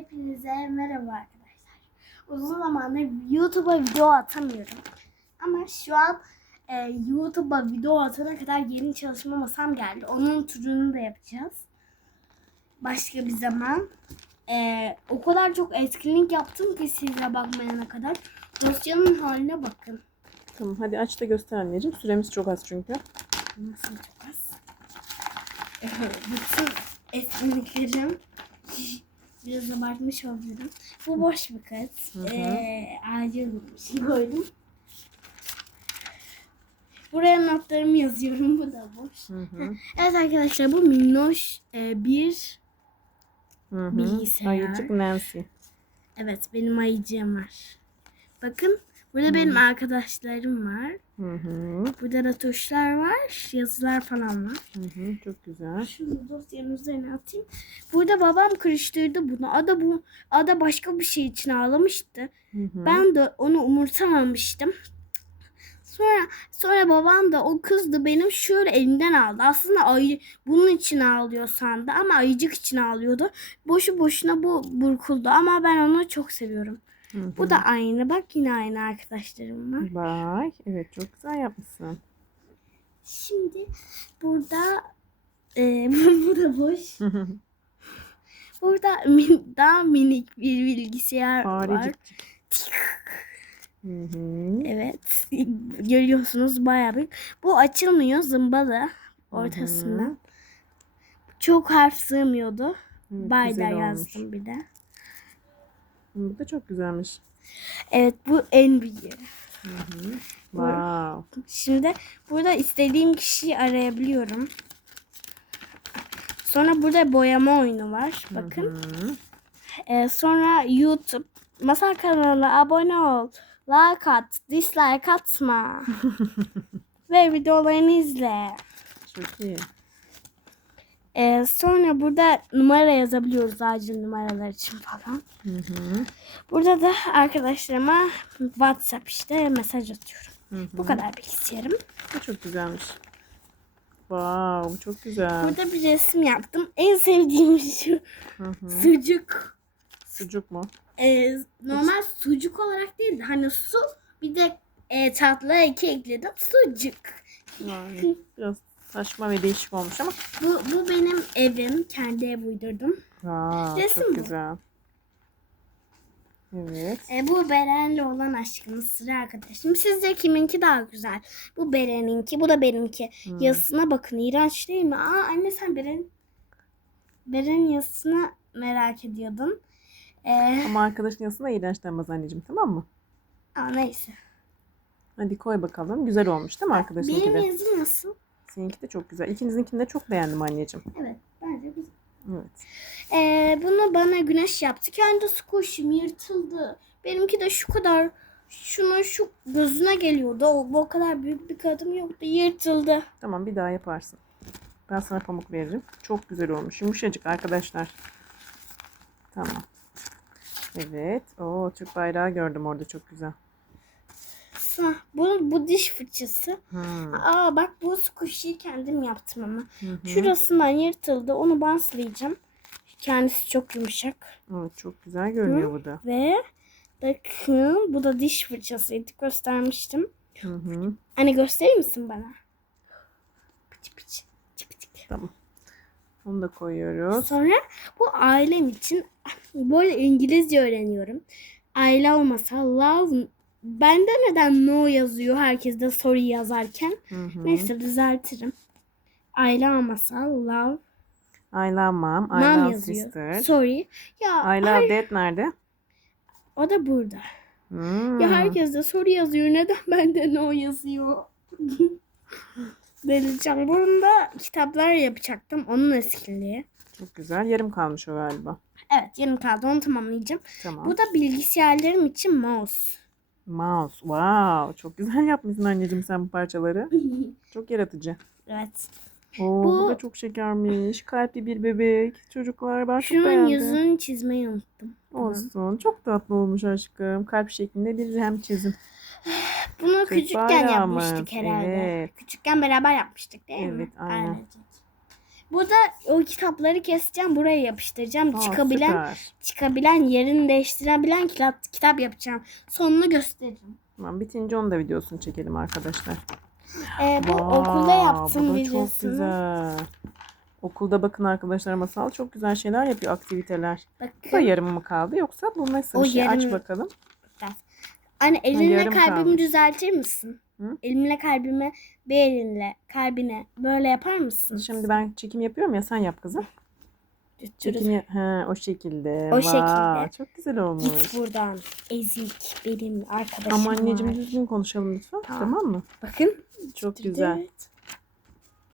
Hepinize merhaba arkadaşlar. Uzun zamandır YouTube'a video atamıyorum. Ama şu an e, YouTube'a video atana kadar yeni çalışma masam geldi. Onun turunu da yapacağız. Başka bir zaman. E, o kadar çok etkinlik yaptım ki size bakmayana kadar. Dosyanın haline bakın. Tamam hadi aç da göster anneciğim. Süremiz çok az çünkü. Nasıl çok az. Bütün etkinliklerim biraz abartmış oluyorum. Bu boş bir kağıt. Ee, acil bir şey koydum. Buraya notlarımı yazıyorum. Bu da boş. Hı hı. Evet arkadaşlar bu minnoş e, bir Hı hı. Bilgisayar. Ayıcık Nancy. evet benim ayıcığım var. Bakın burada benim arkadaşlarım var. Hı hı. Burada da tuşlar var. Yazılar falan var. Hı hı. Çok güzel. Şunu dosyanın üzerine atayım. Burada babam karıştırdı bunu. Ada bu Ada başka bir şey için ağlamıştı. Hı hı. Ben de onu umursamamıştım. Sonra sonra babam da o kızdı benim şöyle elinden aldı. Aslında ayı bunun için ağlıyor sandı ama ayıcık için ağlıyordu. Boşu boşuna bu burkuldu ama ben onu çok seviyorum. Hı hı. Bu da aynı. Bak yine aynı arkadaşlarım var. Bak. Evet çok güzel yapmışsın. Şimdi burada e, bu da boş. Burada min- daha minik bir bilgisayar var. Farecik. Hı hı. Evet. Görüyorsunuz bayağı büyük. Bu açılmıyor zımbalı ortasından. Çok harf sığmıyordu. Evet, Bayda yazdım bir de. Bu da çok güzelmiş. Evet bu en büyüğü. Hı hı. Wow. Şimdi burada istediğim kişiyi arayabiliyorum. Sonra burada boyama oyunu var. Bakın. Hı hı. Ee, sonra YouTube. Masal kanalına abone ol. Like at. Dislike atma. Ve videolarını izle. Çok iyi. Ee, sonra burada numara yazabiliyoruz acil numaralar için falan. Hı hı. Burada da arkadaşlarıma WhatsApp işte mesaj atıyorum. Hı hı. Bu kadar bilgisayarım. Bu çok güzelmiş. Wow, çok güzel. Burada bir resim yaptım. En sevdiğim şu Hı hı. sucuk. Sucuk mu? Ee, normal sucuk olarak değil de hani su bir de e, tatlı eki ekledim. Sucuk. Yani biraz saçma ve değişik olmuş ama. Bu, bu benim evim. Kendi ev uydurdum. Aa, Resim çok bu. güzel. Evet. E, bu Beren'le olan aşkımız sıra arkadaşım. Sizce kiminki daha güzel? Bu Beren'inki, bu da benimki. Hmm. Yazısına bakın. iğrenç değil mi? Aa anne sen Beren Beren'in yazısını merak ediyordun. E, Ama arkadaşın yazısına iğrenç denmez anneciğim tamam mı? aa, neyse. Hadi koy bakalım. Güzel olmuş değil mi arkadaşınki Benim yazım nasıl? Seninki de çok güzel. İkinizinkini de çok beğendim anneciğim. Evet bence güzel. Evet. E, bunu bana güneş yaptı. Kendi squish'im yırtıldı. Benimki de şu kadar şunun şu gözüne geliyordu. O, o kadar büyük bir kadın yoktu. Yırtıldı. Tamam bir daha yaparsın. Ben sana pamuk veririm. Çok güzel olmuş. Yumuşacık arkadaşlar. Tamam. Evet. Oo Türk bayrağı gördüm orada çok güzel. Sa- Bu, bu diş fırçası. Hmm. Aa bak bu squishy'yi kendim yaptım ama. Hı hı. Şurasından yırtıldı. Onu bantlayacağım. Kendisi çok yumuşak. Evet çok güzel görünüyor bu da. Ve bakın bu da diş fırçasıydı. Göstermiştim. Hı hı. Anne gösterir misin bana? Pıçı pıçı. Çık çık. Tamam. Onu da koyuyoruz. Sonra bu ailem için bu arada İngilizce öğreniyorum. Aile olmasa love bende neden no yazıyor herkes de sorry yazarken. Hı hı. Neyse düzeltirim. Aile olmasa love I love mom. I mom love yazıyor. sister. Sorry. Ya I love her- dad nerede? o da burada. Hmm. Ya herkes de soru yazıyor. Neden bende no yazıyor? Delireceğim. Bunda kitaplar yapacaktım. Onun eskiliği. Çok güzel. Yarım kalmış o galiba. Evet yarım kaldı. Onu tamamlayacağım. Tamam. Bu da bilgisayarlarım için mouse. Mouse. Wow. Çok güzel yapmışsın anneciğim sen bu parçaları. Çok yaratıcı. evet. Oo, bu... Bu- da çok şekermiş. Kalpli bir bebek. Çocuklar ben çok Şunun beğendim. yüzünü çizmeyi unuttum. Olsun. Çok tatlı olmuş aşkım. Kalp şeklinde bir hem çizim. Bunu Türk küçükken yapmıştık herhalde. Evet. Küçükken beraber yapmıştık değil mi? Evet, aynen. Ailecek. Burada o kitapları keseceğim. Buraya yapıştıracağım. Aa, Çıkabilen, süper. çıkabilen, yerini değiştirebilen kitap, kitap yapacağım. Sonunu gösteririm. Tamam bitince onun da videosunu çekelim arkadaşlar. Ee, bu Vay, okulda yaptığım videosunu. çok güzel. Okulda bakın arkadaşlar masal çok güzel şeyler yapıyor aktiviteler. Bu da Bakın. yarım mı kaldı yoksa bu nasıl O bir şey? Aç yarım. bakalım. Anne elinle kalbimi kalmış. düzeltir misin? Hı? Elimle kalbime, bir elinle kalbine böyle yapar mısın? Şimdi ben çekim yapıyorum ya sen yap kızım. Çekim ya- He, o şekilde. O Vay, şekilde. Çok güzel olmuş. Git buradan. Ezik benim arkadaşım Ama anneciğim var. düzgün konuşalım lütfen. Tamam. Tamam mı? Bakın. Çok güzel.